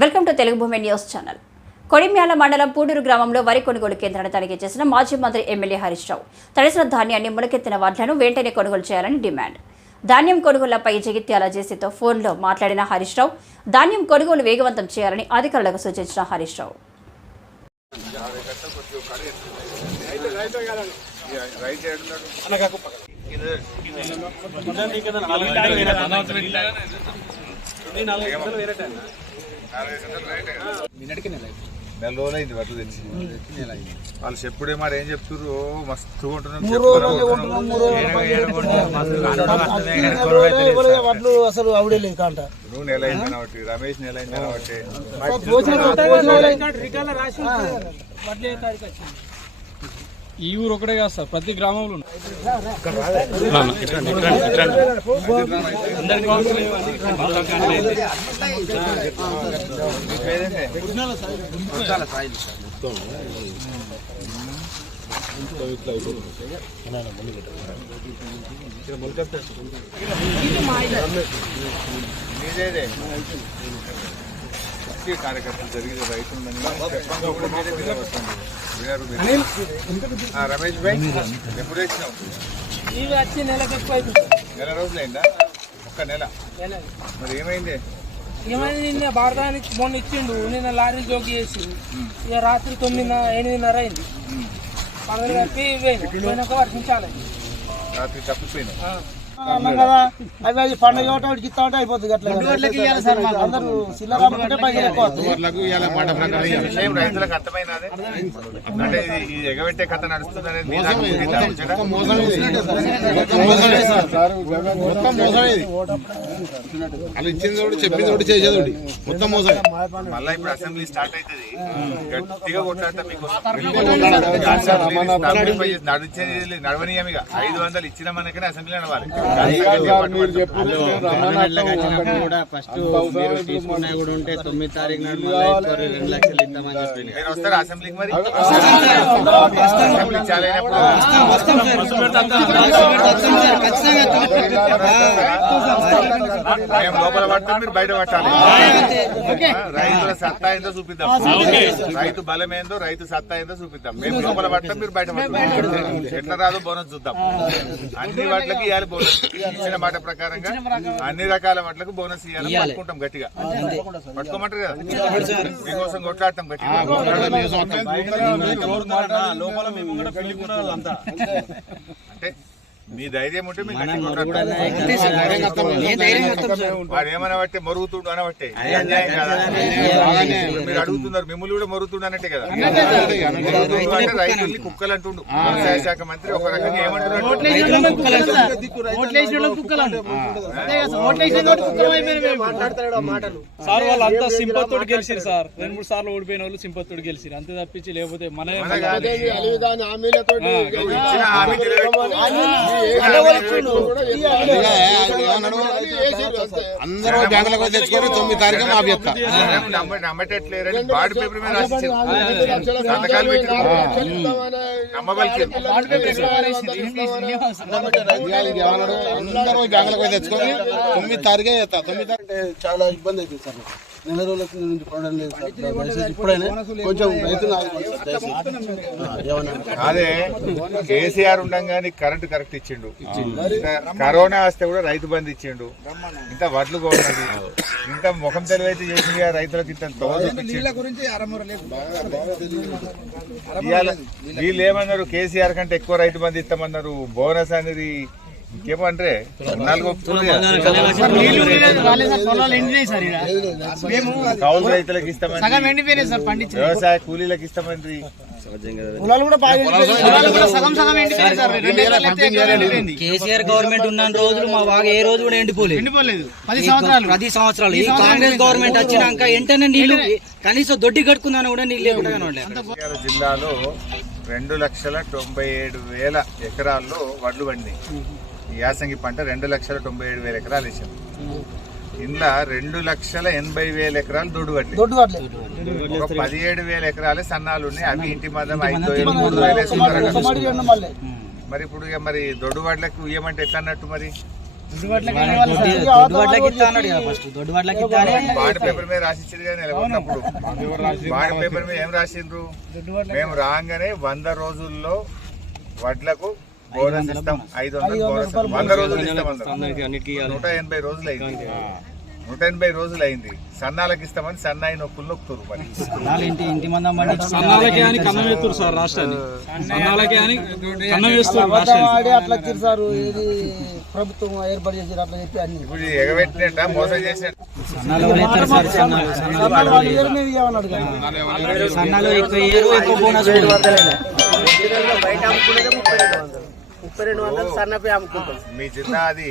Welcome to Telugu భూమి news channel. Kodimial మండలం పూడూరు గ్రామంలో వరి కొనుగోలు కేంద్రాన్ని తనిఖీ చేసిన మాజీ మంత్రి ఎమ్మెల్యే హరీష్ రావు. తడిసిన ధాన్యాన్ని మునకెత్తిన వడ్లను వెంటనే కొనుగోలు చేయాలని డిమాండ్. ధాన్యం కొనుగోళ్ళపై జగిత్యాల జేసీతో ఫోన్లో మాట్లాడిన హరీష్ రావు ధాన్యం కొనుగోలు వేగవంతం చేయాలని అధికారులకు సూచించిన హరీష్ రావు. నెల రోజులైంది వడ్లు తెచ్చి వాళ్ళు చెప్పుడే మరి ఏం చెప్తుర్రు? ఓ మస్తు ఉంటున్నాం అసలు అవడే లేదు కాంట. నువ్వు నెల అయింది కాబట్టి రమేష్ నెల అయింది కాబట్టి. ఈ ఊరు ఒకటే కాదు సార్ ప్రతి గ్రామంలో కార్యకర్తలు జరిగిన రైతు ఉందని రమేష్ భాయ్ ఎప్పుడు వచ్చినావు? ఇవి వచ్చి నెలకు ఎక్కువ నెల రోజులైందా? ఒక్క నెల. మరి ఏమైంది? ఏమైంది? నిన్న భారతానికి మొన్న ఇచ్చిండు. నిన్న లారీ జోకి చేసి. ఇక రాత్రి తొమ్మిది ఎనిమిదిన్నర అయింది. పదవి కప్పి పోయినాక వర్షించాలి. రాత్రి తప్పిపోయినావు. అన్నాం కదా అవి అది పండుగ ఒకటి ఇస్తా ఉంటే అయిపోతుంది అట్లా అందరూ చిల్లర అమ్ముకుంటే పైసలు ఎక్కువ ఎగబెట్టే కథ నడుస్తుంది? వాళ్ళు ఇచ్చింది ఒకటి చెప్పింది ఒకటి చేసేది ఒకటి మొత్తం మోసమే మళ్ళా ఇప్పుడు అసెంబ్లీ స్టార్ట్ అవుతుంది గట్టిగా కొట్లాడతా మీకు నడిచేది లేదు, నడవనీయం ఇక ఐదు వందలు ఇచ్చిన మనకనే అసెంబ్లీ నడవాలి కూడా ఫస్ట్ మీరు తీసుకున్నా కూడా ఉంటే తొమ్మిది తారీఖు నాడు రెండు లక్షలు ఇస్తామని చెప్పింది అసెంబ్లీకి మరి లోపల పడతాం మీరు బయట పట్టాలి రైతుల సత్తా ఏందో చూపిద్దాం రైతు బలం ఏందో రైతు సత్తా ఏందో చూపిద్దాం. మేము లోపల పడతాం మీరు బయట పడతాం. ఎట్లా రాదు బోనస్ చూద్దాం. అన్ని వాటికి ఇవ్వాలి బోనస్. ఇచ్చిన మాట ప్రకారంగా అన్ని రకాల వాటికి బోనస్ ఇవ్వాలి పట్టుకుంటాం గట్టిగా. పట్టుకోమంటారు కదా? మీకోసం కొట్లాడతాం గట్టిగా? అంటే మీ ధైర్యం ఉంటే. వాడు ఏమన్నా బట్టే మరుగుతుండు అనబట్టే? మీరు అడుగుతున్నారు మిమ్మల్ని కూడా మరుగుతుండు అన్నట్టే కదా. అంటే రైతుల్ని కుక్కలు అంటుండు వ్యవసాయ శాఖ మంత్రి ఒక రకంగా ఏమంటున్నాడు? సార్ వాళ్ళంతా సింపత్ తోటి గెలిచిరు సార్ రెండు మూడు సార్లు ఓడిపోయిన వాళ్ళు సింపత్ తోటి గెలిచిరు అంతే తప్పించి లేకపోతే మన మన అందరూ బ్యాంకులకు పోయి తెచ్చుకొని తొమ్మిది తారీఖు మాఫీ చెప్తా జనం నమ్మ- నమ్మటట్లేరని బాడ్ పేపర్ మీద సంతకాలు అందరూ బ్యాంకులకు పోయి తెచ్చుకొని తొమ్మిది తారీఖే చేస్తా తొమ్మిది చాలా ఇబ్బంది అవుతుంది సార్. నెల రోజుల కింద నుంచి కొనడం లేదు సార్. దయచేసి ఇప్పుడైనా కొంచెం రైతులు అదే కేసీఆర్ ఉండంగానే కరెంట్ కరెక్ట్ ఇచ్చిండు. కరోనా వస్తే కూడా రైతు బంధు ఇచ్చిండు. ఇంత వడ్లు కొన్నది ఇంత ముఖం తెలివైతే చేసింది ఆ రైతులకు ఇంత వీళ్ళు ఏమన్నారు? కేసీఆర్ కంటే ఎక్కువ రైతు బంధు ఇస్తామన్నారు. బోనస్ అనేది ఇంకేమంటే కౌలు రైతులకు ఇస్తామని వ్యవసాయ కూలీలకు ఇస్తామని పొలాలు కూడా బాగా కేసీఆర్ గవర్నమెంట్ ఉన్న రోజులు మా బాగా ఏ రోజు కూడా ఎండిపోలేదు. ఎండిపోలేదు. పది సంవత్సరాలు. పది సంవత్సరాలు. ఈ కాంగ్రెస్ గవర్నమెంట్ వచ్చినాక వెంటనే నీళ్ళు కనీసం దొడ్డి కట్టుకుందాను కూడా నీళ్ళు లేకుండా జిల్లాలో రెండు లక్షల తొంభై ఏడు వేల ఎకరాల్లో వడ్లు పండి యాసంగి పంట రెండు లక్షల తొంభై ఏడు వేల ఎకరాలు వేసాం ఇందులో రెండు లక్షల ఎనభై వేల ఎకరాలు దొడ్డు వడ్లు దొడ్డు పడలేదు ఒక పదిహేడు వేల ఎకరాలు సన్నాలు ఉన్నాయి. అవి ఇంటి మందం ఐదు వేలు మూడు వేలు మరి ఇప్పుడు ఇక మరి దొడ్డు వడ్లకు ఇవ్వమంటే ఎట్లా అన్నట్టు మరి? కదా బాండ్ పేపర్ మీద రాసిచ్చారు కానీ నెలకొన్నప్పుడు బాండ్ పేపర్ మీద ఏం రాసిండ్రు? మేము రాగానే వంద రోజుల్లో వడ్లకు బోనస్ ఇస్తాం ఐదు వందలు బోనస్ వంద రోజులు ఇస్తాం అన్నారు. నూట ఎనభై రోజులు అయింది నూట ఎనభై రోజులు అయింది సన్నాలకు ఇస్తామని సన్నాయి నొక్కులు నొక్కుతారు మరి ప్రభుత్వం ఏర్పాటు చేసి అట్లా చెప్పి అన్ని ఇప్పుడు ఎగబెట్టినట్ట మోసం చేసినట్టు సన్నాలు ఎక్కువ ఇయ్యరు ఎక్కువ బోనస్ బయట ముప్పై రెండు వందలు సన్నపే అమ్ముకుంటాం. మీ జిల్లా అది